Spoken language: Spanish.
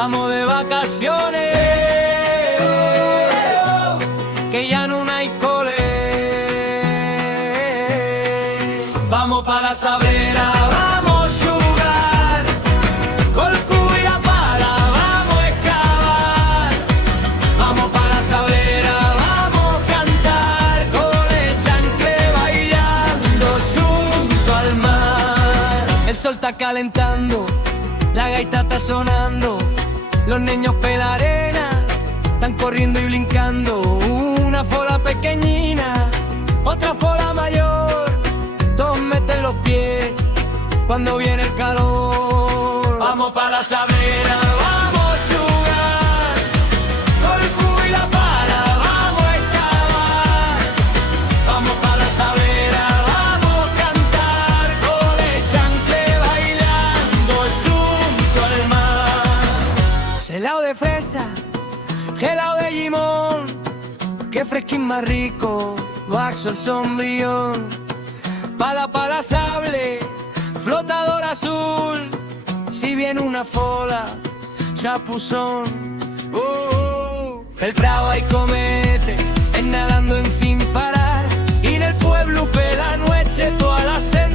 vamos de vacaciones, que ya no hay cole. Vamos pa' la Sabrera, vamos a jugar, col cuya pala, vamos a excavar. Vamos pa' la Sabrera, vamos a cantar, con el chancle bailando junto al mar. El sol está calentando, la gaita está sonando, los niños pe la arena están corriendo y brincando. Una fola pequeñina, otra fola mayor, todos meten los pies cuando viene el calor. Vamos pa' la Sabrera, vamos a jugar, con el cubo y la pala, vamos a excavar. Vamos pa' la Sabrera, vamos a cantar, con el chancle bailando junto al mar. Helado de fresa, helado de limón, qué fresquín más rico, bajo el sombrillón. Pala sable, flotador azul, si viene una fola, chapuzón. El bravo hay comete, nadando en sin parar, y en el pueblo pela noche toda la cena.